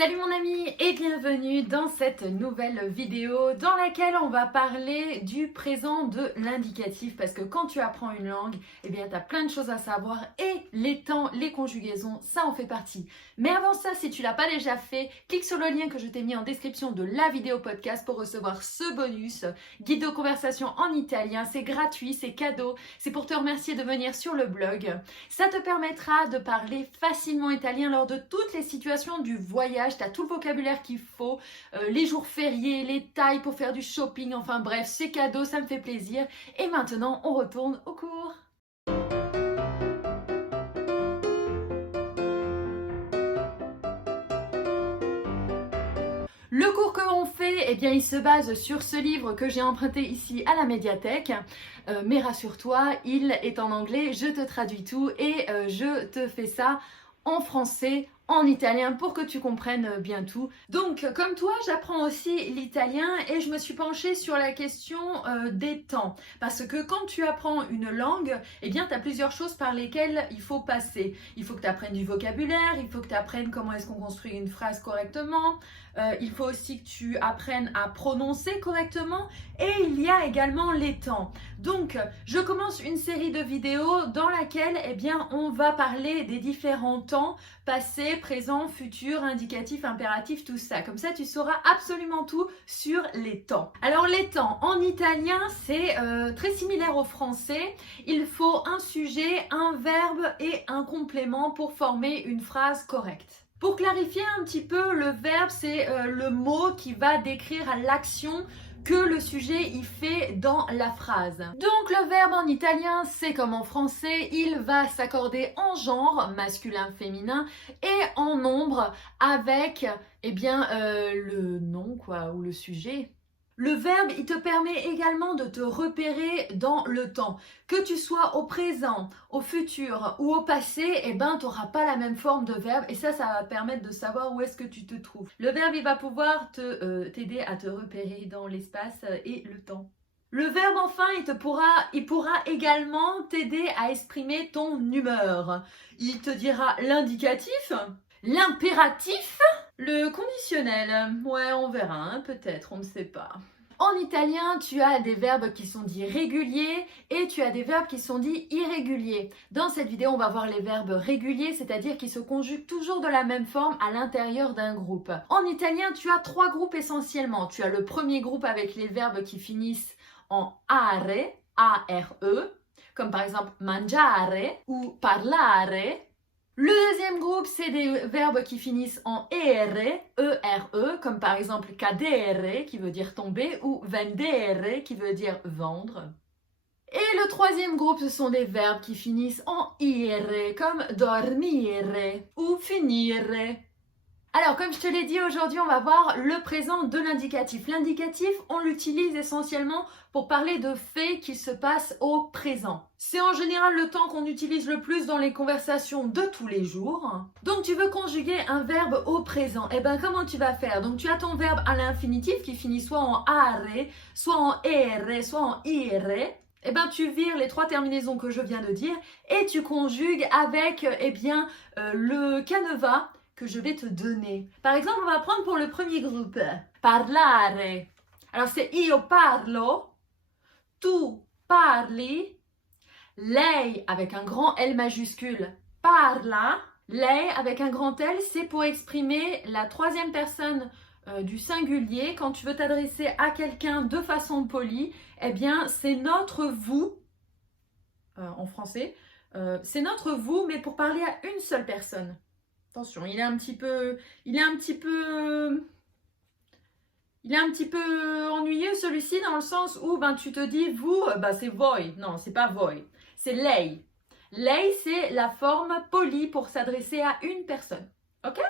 Salut mon ami et bienvenue dans cette nouvelle vidéo dans laquelle on va parler du présent de l'indicatif parce que quand tu apprends une langue, eh bien tu as plein de choses à savoir et les temps, les conjugaisons, ça en fait partie. Mais avant ça, si tu l'as pas déjà fait, clique sur le lien que je t'ai mis en description de la vidéo podcast pour recevoir ce bonus, guide de conversation en italien, c'est gratuit, c'est cadeau, c'est pour te remercier de venir sur le blog. Ça te permettra de parler facilement italien lors de toutes les situations du voyage. Tu as tout le vocabulaire qu'il faut, les jours fériés, les tailles pour faire du shopping, enfin bref, c'est cadeau, ça me fait plaisir. Et maintenant, on retourne au cours. Le cours que l'on fait, eh bien, il se base sur ce livre que j'ai emprunté ici à la médiathèque. Mais rassure-toi, il est en anglais, je te traduis tout et je te fais ça en français, en italien pour que tu comprennes bien tout. Donc, comme toi, j'apprends aussi l'italien et je me suis penchée sur la question des temps. Parce que quand tu apprends une langue, eh bien, tu as plusieurs choses par lesquelles il faut passer. Il faut que tu apprennes du vocabulaire, il faut que tu apprennes comment est-ce qu'on construit une phrase correctement. Il faut aussi que tu apprennes à prononcer correctement et il y a également les temps. Donc, je commence une série de vidéos dans laquelle eh bien, on va parler des différents temps, passé, présent, futur, indicatif, impératif, tout ça. Comme ça, tu sauras absolument tout sur les temps. Alors, les temps, en italien, c'est très similaire au français. Il faut un sujet, un verbe et un complément pour former une phrase correcte. Pour clarifier un petit peu, le verbe, c'est le mot qui va décrire l'action que le sujet y fait dans la phrase. Donc le verbe en italien, c'est comme en français, il va s'accorder en genre, masculin, féminin, et en nombre avec le nom ou le sujet. Le verbe, il te permet également de te repérer dans le temps. Que tu sois au présent, au futur ou au passé, tu n'auras pas la même forme de verbe et ça va permettre de savoir où est-ce que tu te trouves. Le verbe, il va pouvoir t'aider à te repérer dans l'espace et le temps. Le verbe, enfin, il pourra également t'aider à exprimer ton humeur. Il te dira l'indicatif, l'impératif, le conditionnel. Ouais, on verra, hein, peut-être, on ne sait pas. En italien, tu as des verbes qui sont dits réguliers et tu as des verbes qui sont dits irréguliers. Dans cette vidéo, on va voir les verbes réguliers, c'est-à-dire qui se conjuguent toujours de la même forme à l'intérieur d'un groupe. En italien, tu as trois groupes essentiellement. Tu as le premier groupe avec les verbes qui finissent en are, A-R-E, comme par exemple mangiare ou parlare. Le deuxième groupe, c'est des verbes qui finissent en ere, E-R-E, comme par exemple cadere, qui veut dire tomber, ou vendere, qui veut dire vendre. Et le troisième groupe, ce sont des verbes qui finissent en ire, comme dormire ou finire. Alors, comme je te l'ai dit, aujourd'hui, on va voir le présent de l'indicatif. L'indicatif, on l'utilise essentiellement pour parler de faits qui se passent au présent. C'est en général le temps qu'on utilise le plus dans les conversations de tous les jours. Donc, tu veux conjuguer un verbe au présent. Comment tu vas faire? Donc, tu as ton verbe à l'infinitif qui finit soit en are, soit en ere, soit en ire. Tu vires les trois terminaisons que je viens de dire et tu conjugues avec le canevas que je vais te donner. Par exemple, on va prendre pour le premier groupe. Parlare. Alors, c'est io parlo, tu parli, lei avec un grand L majuscule, parla. Lei avec un grand L, c'est pour exprimer la troisième personne du singulier. Quand tu veux t'adresser à quelqu'un de façon polie, c'est notre vous, en français. C'est notre vous, mais pour parler à une seule personne. Attention, il est un petit peu ennuyeux celui-ci dans le sens où tu te dis vous, c'est voi. Non, c'est pas voi, c'est lei. Lei, c'est la forme polie pour s'adresser à une personne. Ok?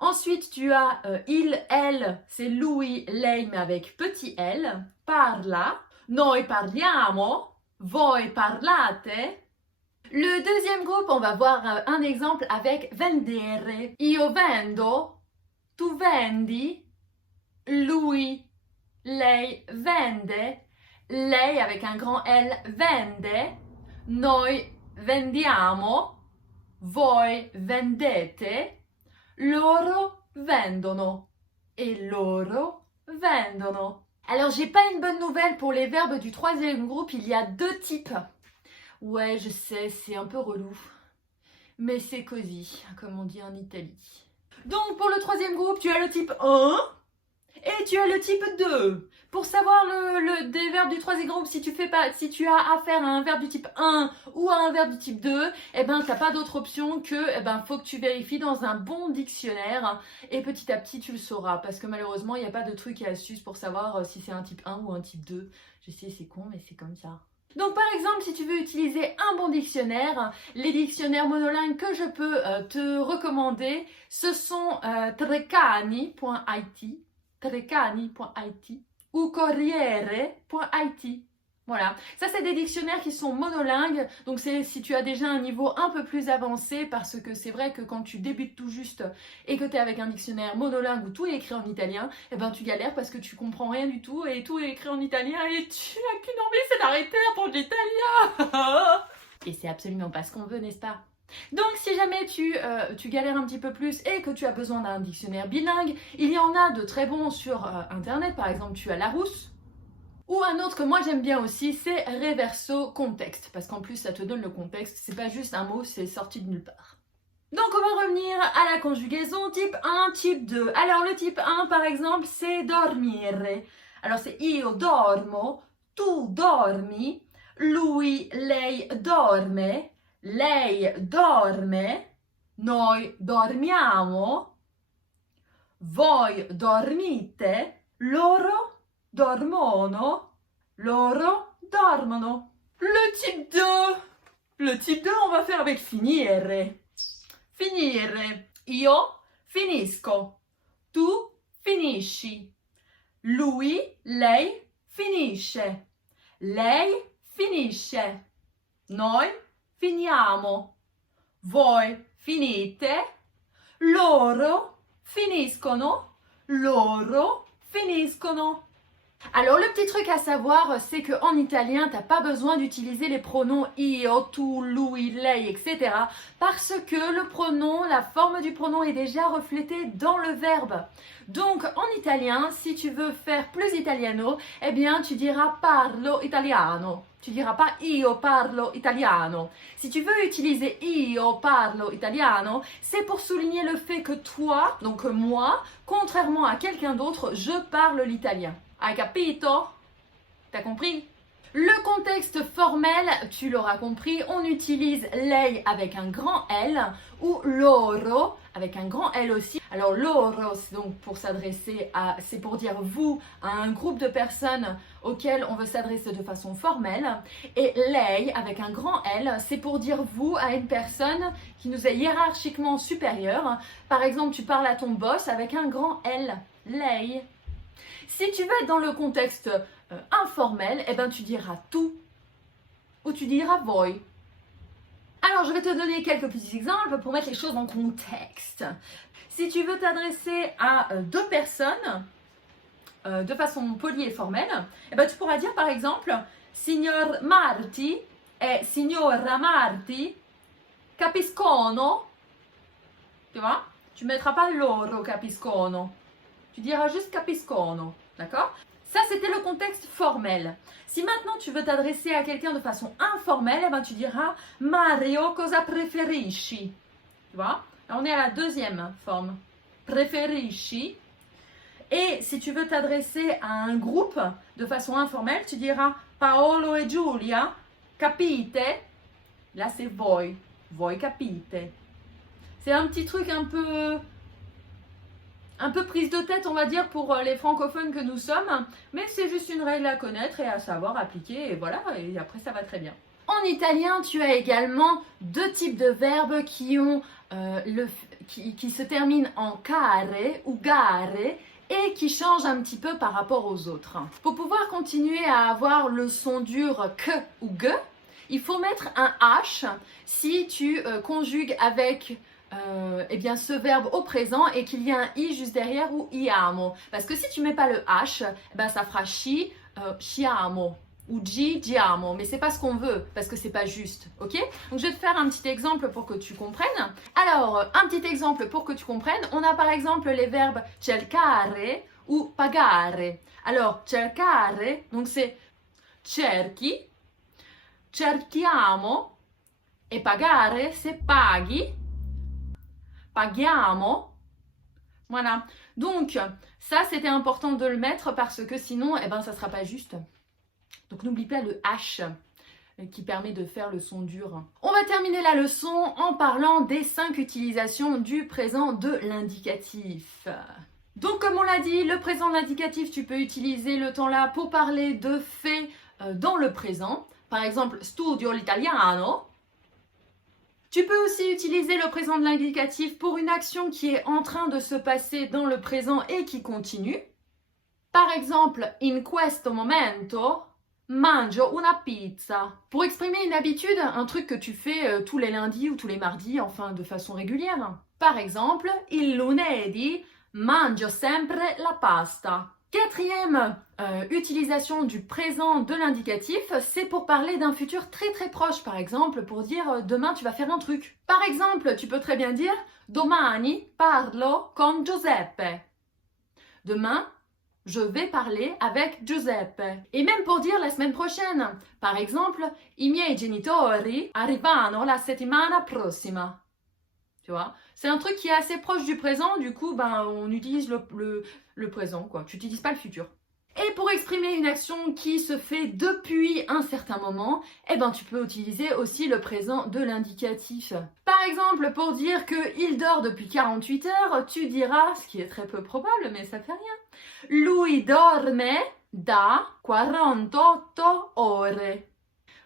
Ensuite, tu as il, elle, c'est lui, lei, mais avec petit l. Parla. Noi parliamo. Voi parlate. Le deuxième groupe, on va voir un exemple avec vendere. Io vendo, tu vendi, lui, lei vende, lei avec un grand L vende, noi vendiamo, voi vendete, loro vendono et loro vendono. Alors, j'ai pas une bonne nouvelle pour les verbes du troisième groupe, il y a deux types. Ouais, je sais, c'est un peu relou, mais c'est cosy, comme on dit en Italie. Donc, pour le troisième groupe, tu as le type 1 et tu as le type 2. Pour savoir des verbes du troisième groupe, si tu as affaire à un verbe du type 1 ou à un verbe du type 2, eh ben, t'as pas d'autre option que, faut que tu vérifies dans un bon dictionnaire et petit à petit, tu le sauras parce que malheureusement, il n'y a pas de trucs et astuces pour savoir si c'est un type 1 ou un type 2. Je sais, c'est con, mais c'est comme ça. Donc par exemple, si tu veux utiliser un bon dictionnaire, les dictionnaires monolingues que je peux te recommander, ce sont treccani.it ou corriere.it. Voilà, ça c'est des dictionnaires qui sont monolingues, donc c'est si tu as déjà un niveau un peu plus avancé, parce que c'est vrai que quand tu débutes tout juste et que tu es avec un dictionnaire monolingue où tout est écrit en italien, eh ben tu galères parce que tu comprends rien du tout et tout est écrit en italien et tu n'as qu'une envie, c'est d'arrêter d'apprendre l'italien. Et c'est absolument pas ce qu'on veut, n'est-ce pas? Donc si jamais tu galères un petit peu plus et que tu as besoin d'un dictionnaire bilingue, il y en a de très bons sur internet, par exemple tu as Larousse. Ou un autre que moi j'aime bien aussi, c'est Reverso Contexte, parce qu'en plus ça te donne le contexte, c'est pas juste un mot, c'est sorti de nulle part. Donc on va revenir à la conjugaison type 1, type 2. Alors le type 1 par exemple, c'est dormire. Alors c'est io dormo, tu dormi, lui, lei dorme, lei dorme, noi dormiamo, voi dormite, loro dormono, loro dormono. Le type 2. Le type 2, on va faire avec finire. Finire. Io finisco. Tu finisci. Lui, lei finisce. Lei finisce. Noi finiamo. Voi finite. Loro finiscono. Loro finiscono. Alors le petit truc à savoir, c'est qu'en italien, t'as pas besoin d'utiliser les pronoms io, tu, lui, lei, etc. Parce que le pronom, la forme du pronom est déjà reflétée dans le verbe. Donc en italien, si tu veux faire plus italiano, eh bien tu diras parlo italiano. Tu diras pas io parlo italiano. Si tu veux utiliser io parlo italiano, c'est pour souligner le fait que toi, donc moi, contrairement à quelqu'un d'autre, je parle l'italien. Hai capito? T'as compris? Le contexte formel, tu l'auras compris, on utilise lei avec un grand L ou loro avec un grand L aussi. Alors loro, c'est donc pour s'adresser à, c'est pour dire vous, à un groupe de personnes auxquelles on veut s'adresser de façon formelle. Et lei avec un grand L, c'est pour dire vous à une personne qui nous est hiérarchiquement supérieure. Par exemple, tu parles à ton boss avec un grand L, lei. Si tu veux être dans le contexte informel, eh ben tu diras tu ou tu diras voi. Alors je vais te donner quelques petits exemples pour mettre les choses en contexte. Si tu veux t'adresser à deux personnes de façon polie et formelle, eh ben tu pourras dire par exemple Signor Marti et Signora Marti capiscono. Tu vois? Tu ne mettras pas loro capiscono. Tu diras juste capiscono, d'accord? Ça, c'était le contexte formel. Si maintenant tu veux t'adresser à quelqu'un de façon informelle, eh ben, tu diras Mario, cosa preferisci? Tu vois? Là, on est à la deuxième forme. Preferisci. Et si tu veux t'adresser à un groupe de façon informelle, tu diras Paolo e Giulia, capite? Là, c'est voi. Voi capite. C'est un petit truc un peu prise de tête, on va dire, pour les francophones que nous sommes, mais c'est juste une règle à connaître et à savoir appliquer, et voilà, et après ça va très bien. En italien, tu as également deux types de verbes qui se terminent en care ou gare et qui changent un petit peu par rapport aux autres. Pour pouvoir continuer à avoir le son dur que ou ge, il faut mettre un H si tu conjugues avec ce verbe au présent et qu'il y a un i juste derrière ou iamo. Parce que si tu mets pas le h, ça fera chi, chiamo. ou giamo, mais c'est pas ce qu'on veut parce que c'est pas juste, ok? Donc je vais te faire un petit exemple pour que tu comprennes. Alors, un petit exemple pour que tu comprennes, on a par exemple les verbes cercare ou pagare. Alors, cercare, donc c'est cerchi, cerchiamo, et pagare, c'est paghi, paghiamo. Voilà. Donc, ça, c'était important de le mettre parce que sinon, eh ben, ça sera pas juste. Donc, n'oublie pas le H qui permet de faire le son dur. On va terminer la leçon en parlant des 5 utilisations du présent de l'indicatif. Donc, comme on l'a dit, le présent de l'indicatif, tu peux utiliser le temps là pour parler de faits dans le présent. Par exemple, studio l'italiano. Tu peux aussi utiliser le présent de l'indicatif pour une action qui est en train de se passer dans le présent et qui continue. Par exemple, in questo momento mangio una pizza. Pour exprimer une habitude, un truc que tu fais tous les lundis ou tous les mardis, enfin de façon régulière. Par exemple, il lunedì mangio sempre la pasta. Quatrième utilisation du présent de l'indicatif, c'est pour parler d'un futur très très proche. Par exemple, pour dire demain tu vas faire un truc. Par exemple, tu peux très bien dire domani parlo con Giuseppe. Demain, je vais parler avec Giuseppe. Et même pour dire la semaine prochaine. Par exemple, i miei genitori arrivano la settimana prossima. Tu vois, c'est un truc qui est assez proche du présent, du coup, ben, on utilise le présent, quoi. Tu n'utilises pas le futur. Et pour exprimer une action qui se fait depuis un certain moment, eh ben, tu peux utiliser aussi le présent de l'indicatif. Par exemple, pour dire qu'il dort depuis 48 heures, tu diras, ce qui est très peu probable, mais ça fait rien. Lui dorme da 48 ore.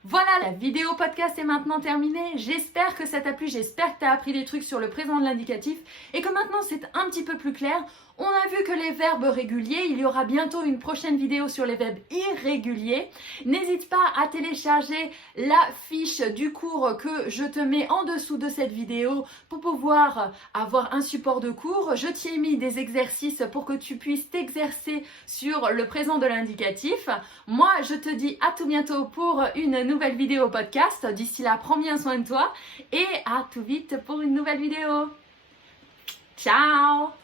Voilà, la vidéo podcast est maintenant terminée. J'espère que ça t'a plu, j'espère que tu as appris des trucs sur le présent de l'indicatif et que maintenant c'est un petit peu plus clair. On a vu que les verbes réguliers, il y aura bientôt une prochaine vidéo sur les verbes irréguliers. N'hésite pas à télécharger la fiche du cours que je te mets en dessous de cette vidéo pour pouvoir avoir un support de cours. Je t'y ai mis des exercices pour que tu puisses t'exercer sur le présent de l'indicatif. Moi, je te dis à tout bientôt pour une nouvelle vidéo podcast. D'ici là, prends bien soin de toi et à tout vite pour une nouvelle vidéo. Ciao!